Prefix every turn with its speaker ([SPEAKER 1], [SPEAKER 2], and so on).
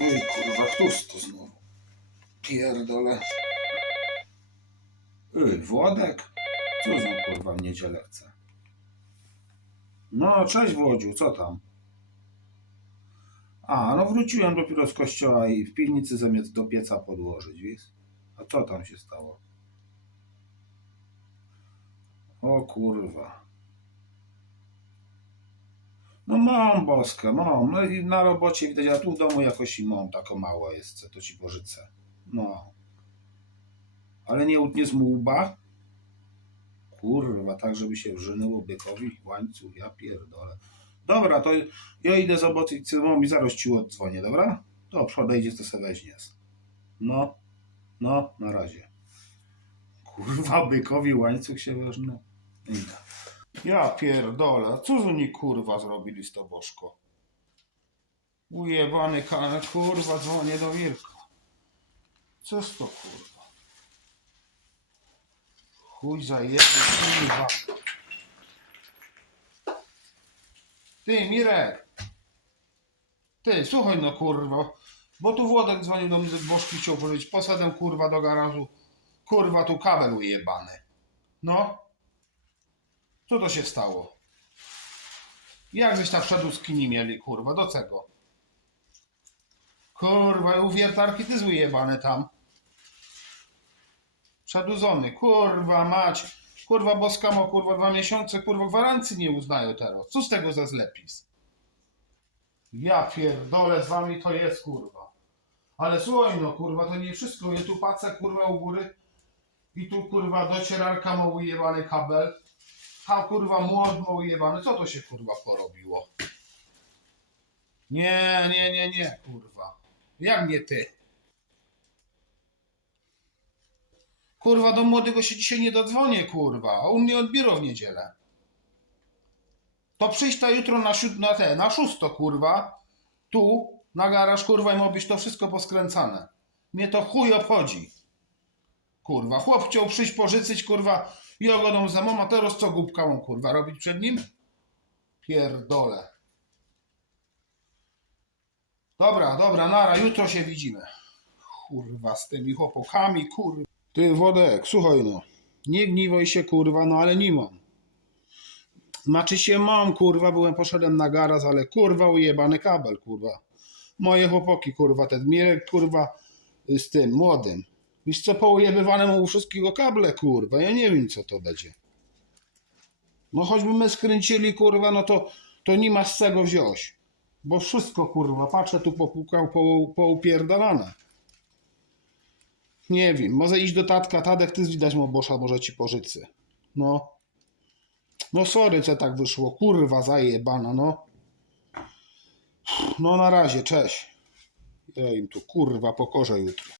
[SPEAKER 1] Ej, kurwa, któż to znowu? Pierdolę. Ej, Włodek? Co za kurwa w niedzielę chce? No, cześć Włodziu, co tam? A, no wróciłem dopiero z kościoła i w piwnicy zamiast do pieca podłożyć, wiesz? A co tam się stało? O kurwa. No mam boskę, mam. No i na robocie widać, a tu w domu jakoś i mam, tako mało jest, co to ci pożycę. No. Ale nie utnie z łba? Kurwa, tak żeby się wrzynęło bykowi łańcuch, ja pierdolę. Dobra, to ja idę zobaczyć cymą i zaraz ci oddzwonię, dobra? To podejdzie, to se weźmiesz. No, no, na razie. Kurwa, bykowi łańcuch się weżnął. Idę. Ja pierdolę, co z oni kurwa zrobili z to bożko? Ujebany kanał, kurwa, dzwonię do Wilka. Coż to kurwa? Chuj za jedno, kurwa. Ty, Mirek. Ty, słuchaj no kurwa. Bo tu Włodek dzwonił do mnie, bożki chciał powiedzieć, posadę kurwa do garażu. Kurwa, tu kabel ujebany. No. Co to się stało? Jak żeś tam przeduski nie mieli, kurwa, do czego? Kurwa, u wiertarki ty zły jebany tam. Przeduzony, kurwa mać. Kurwa boskamo, kurwa, dwa miesiące, kurwa, gwarancji nie uznają teraz. Co z tego za zlepis? Ja pierdolę, z wami to jest, kurwa. Ale słuchaj no, kurwa, to nie wszystko. Ja tu patrzę, kurwa, u góry i tu, kurwa, docierarka ma ujebany kabel. Ha, kurwa, młot ma ujebany. Co to się, kurwa, porobiło? Nie, nie, nie, nie, kurwa. Jak nie ty? Kurwa, do młodego się dzisiaj nie dodzwonię, kurwa. A u mnie odbiorą w niedzielę. To przyjść ta jutro na, siód- na te, na szósto, kurwa. Tu, na garaż, kurwa, i ma być to wszystko poskręcane. Mnie to chuj obchodzi. Kurwa, chłop chciał przyjść pożyczyć, kurwa, i ogodą za mama, teraz co głupka mam, kurwa, robić przed nim? Pierdole. Dobra, dobra, nara, jutro się widzimy. Kurwa, z tymi chłopokami, kurwa. Ty, Wodek, słuchaj no. Nie gniwaj się, kurwa, no ale nie mam. Znaczy się mam, kurwa, byłem, poszedłem na garaz, ale kurwa, ujebany kabel, kurwa. Moje chłopaki, kurwa, ten Mirek, kurwa, z tym, młodym. Wiesz co, poujebywane mu wszystkiego kable, kurwa, ja nie wiem, co to będzie. No choćby my skręcili, kurwa, no to, to nie ma z czego wziąć. Bo wszystko, kurwa, patrzę tu popukał, po, poupierdalane. Nie wiem, może iść do tatka, Tadek, ty widać mu bosza, może ci pożycy. No. No sorry, co tak wyszło, kurwa zajebana, no. No na razie, cześć. Ja im tu kurwa pokorzę jutro.